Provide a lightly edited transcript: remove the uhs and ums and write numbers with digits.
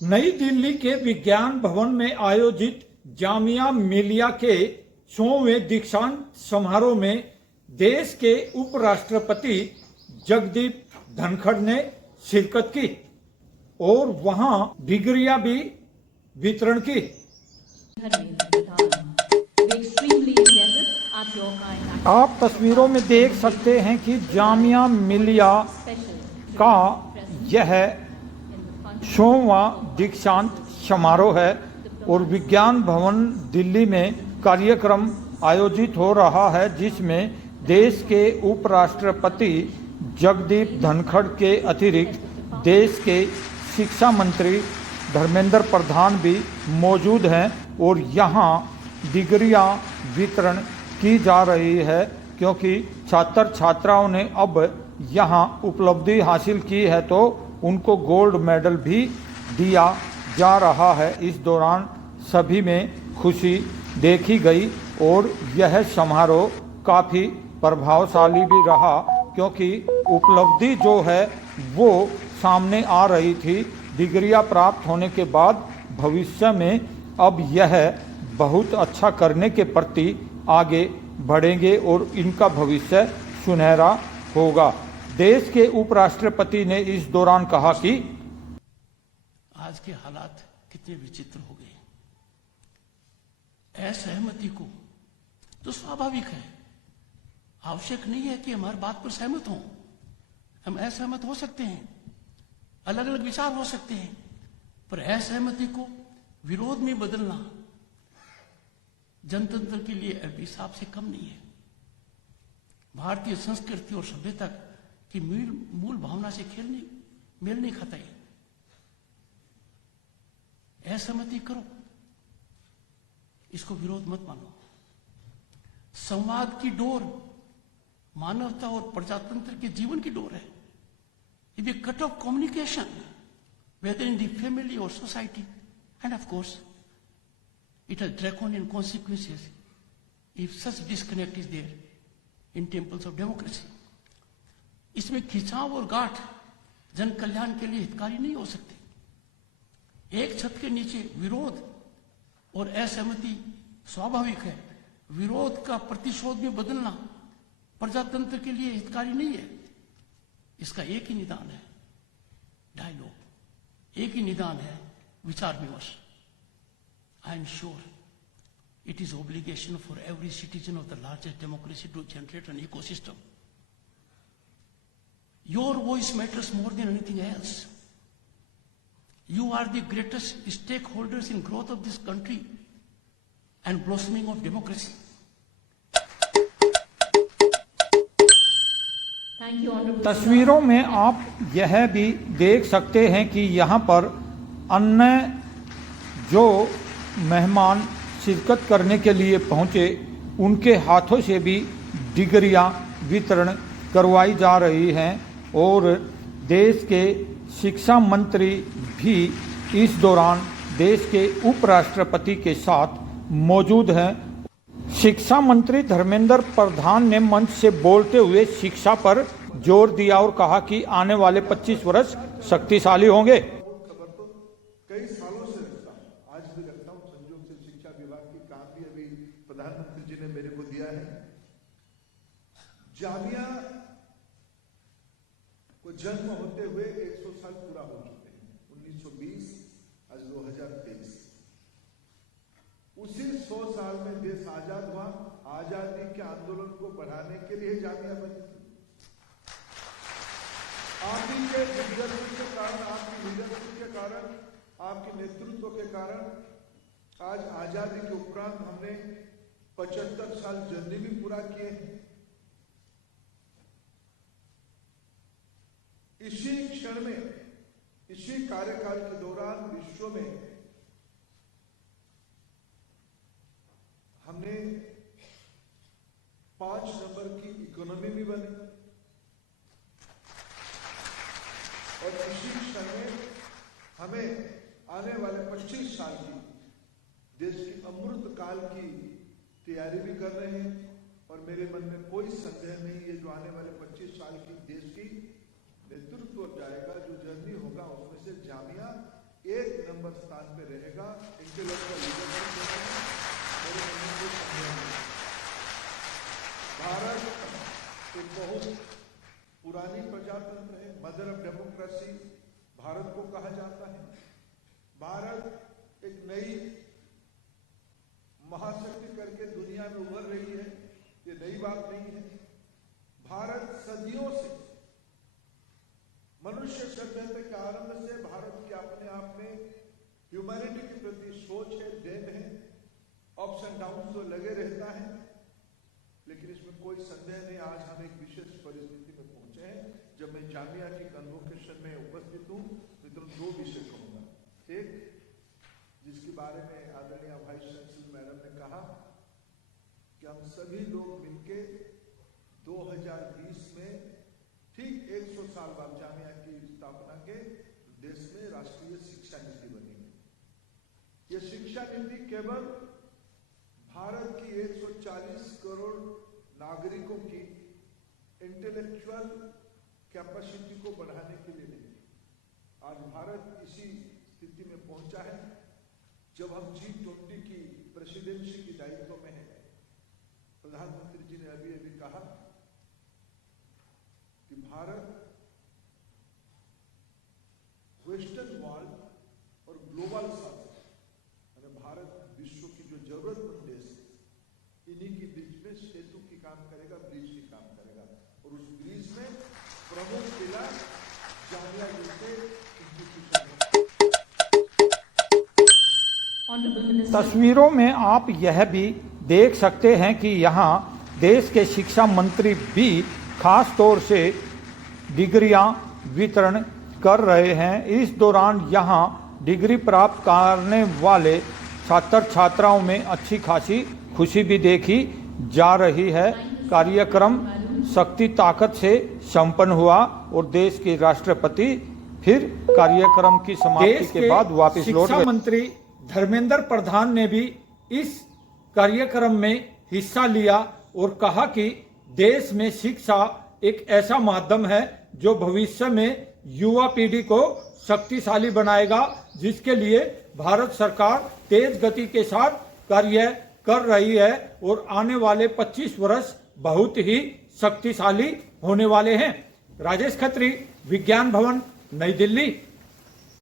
नई दिल्ली के विज्ञान भवन में आयोजित जामिया मिलिया के 100वें दीक्षांत समारोह में देश के उपराष्ट्रपति जगदीप धनखड़ ने शिरकत की और वहां डिग्रियां भी वितरण की। आप तस्वीरों में देख सकते हैं कि जामिया मिलिया का यह 100वां दीक्षांत समारोह है और विज्ञान भवन दिल्ली में कार्यक्रम आयोजित हो रहा है, जिसमें देश के उपराष्ट्रपति जगदीप धनखड़ के अतिरिक्त देश के शिक्षा मंत्री धर्मेंद्र प्रधान भी मौजूद हैं और यहाँ डिग्रियां वितरण की जा रही है, क्योंकि छात्र छात्राओं ने अब यहाँ उपलब्धि हासिल की है तो उनको गोल्ड मेडल भी दिया जा रहा है। इस दौरान सभी में खुशी देखी गई और यह समारोह काफ़ी प्रभावशाली भी रहा, क्योंकि उपलब्धि जो है वो सामने आ रही थी। डिग्रियां प्राप्त होने के बाद भविष्य में अब यह बहुत अच्छा करने के प्रति आगे बढ़ेंगे और इनका भविष्य सुनहरा होगा। देश के उपराष्ट्रपति ने इस दौरान कहा कि आज के हालात कितने विचित्र हो गए। असहमति को तो स्वाभाविक है, आवश्यक नहीं है कि हमारी बात पर सहमत हों। हम असहमत हो सकते हैं, अलग अलग विचार हो सकते हैं, पर असहमति को विरोध में बदलना जनतंत्र के लिए अभिशाप से कम नहीं है। भारतीय संस्कृति और सभ्यता की मूल भावना से मेल नहीं खाता है। असहमति करो, इसको विरोध मत मानो। संवाद की डोर मानवता और प्रजातंत्र के जीवन की डोर है। If you cut off communication, whether in the family or society, and of course, it has draconian consequences if such disconnect is there in temples of democracy. इसमें खिंचाव और गांठ जन कल्याण के लिए हितकारी नहीं हो सकते। एक छत के नीचे विरोध और असहमति स्वाभाविक है। विरोध का प्रतिशोध में बदलना प्रजातंत्र के लिए हितकारी नहीं है। इसका एक ही निदान है, डायलॉग। एक ही निदान है, विचार विमर्श। I am sure it is obligation for every citizen of the largest democracy to generate an ecosystem. Your voice matters more than anything else. You are the greatest stakeholders in growth of this country and blossoming of democracy. तस्वीरों में आप यह भी देख सकते हैं कि यहाँ पर अन्य जो मेहमान शिरकत करने के लिए पहुँचे उनके हाथों से भी डिग्रियां वितरण करवाई जा रही हैं और देश के शिक्षा मंत्री भी इस दौरान देश के उपराष्ट्रपति के साथ मौजूद हैं। शिक्षा मंत्री धर्मेंद्र प्रधान ने मंच से बोलते हुए शिक्षा पर जोर दिया और कहा कि आने वाले 25 वर्ष शक्तिशाली होंगे। कई सालों से रखता हूं, आज भी रखता हूं। संयोग से शिक्षा विभाग की काम भी अभी प्रधानमंत्री जी ने मेरे को दिया है। जामिया को जन्म होते हुए 100 साल पूरा हो चुके हैं। 1920 आज 2023। उसी 100 साल में देश आजाद हुआ। आजादी के आंदोलन को बढ़ाने के लिए जामिया बनी थी। आप ही के दिग्दर्शन के कारण, आपकी लीडरशिप के कारण, आपके नेतृत्व के कारण आज आजादी के उपरांत हमने 75 साल जर्नी भी पूरा किए हैं। इसी क्षण में, इसी कार्यकाल के दौरान विश्व में हमने 5 नंबर की इकोनॉमी भी बनी और इसी क्षण में हमें आने वाले 25 साल की देश की अमृत काल की तैयारी भी कर रहे हैं। और मेरे मन में कोई संदेह नहीं है, जो आने वाले 25 साल की देश की नेतृत्व जाएगा, जो जर्नी होगा, उसमें से जामिया एक नंबर स्थान पे रहेगा। इंटेलेक्चुअल लीडरशिप मेरे मन में कोई संदेह नहीं। भारत एक बहुत पुरानी प्रजातंत्र है, मदर ऑफ डेमोक्रेसी भारत को कहा जाता है। भारत एक नई महाशक्ति करके दुनिया में उभर रही है, ये नई बात नहीं है। भारत सदियों से मनुष्य सभ्यता के आरंभ से भारत के अपने आप में ह्यूमैनिटी के प्रति सोच है, देन है। अप्स एंड डाउन तो लगे रहता है, लेकिन इसमें कोई संदेह नहीं। आज हम एक विशेष परिस्थिति में पहुंचे हैं जब मैं जामिया की कन्वोकेशन में उपस्थित हूं। मित्रों, दो विषय कहूंगा। एक, जिसके बारे में आदरणीय वाइस चांसलर मैडम ने कहा कि हम सभी लोग मिलके 2020 में ठीक 100 साल बाद जामिया की स्थापना के देश में राष्ट्रीय शिक्षा नीति बनी है। यह शिक्षा नीति केवल भारत की 140 करोड़ नागरिकों की इंटेलेक्चुअल कैपेसिटी को बढ़ाने के लिए नहीं। आज भारत इसी स्थिति में पहुंचा है जब हम G20 की प्रेसिडेंसी की दायित्व में है। प्रधानमंत्री जी ने अभी अभी कहा कि भारत वेस्टर्न वर्ल्ड और ग्लोबल साउथ, यानी भारत विश्व की जो जरूरतमंद देश है, इन्हीं के बीच में सेतु की काम करेगा, ब्रिज की काम करेगा। और उस ब्रिज में प्रमुख पिलर जामिया जैसे इंस्टीट्यूशन है। तस्वीरों में आप यह भी देख सकते हैं कि यहाँ देश के शिक्षा मंत्री भी खास तौर से डिग्रियां वितरण कर रहे हैं। इस दौरान यहाँ डिग्री प्राप्त करने वाले छात्र छात्राओं में अच्छी खासी खुशी भी देखी जा रही है। कार्यक्रम शक्ति ताकत से संपन्न हुआ और देश के राष्ट्रपति फिर कार्यक्रम की समाप्ति के बाद वापस लौट गए। मंत्री धर्मेंद्र प्रधान ने भी इस कार्यक्रम में हिस्सा लिया और कहा कि देश में शिक्षा एक ऐसा माध्यम है जो भविष्य में युवा पीढ़ी को शक्तिशाली बनाएगा, जिसके लिए भारत सरकार तेज गति के साथ कार्य कर रही है और आने वाले 25 वर्ष बहुत ही शक्तिशाली होने वाले हैं। राजेश खत्री, विज्ञान भवन, नई दिल्ली।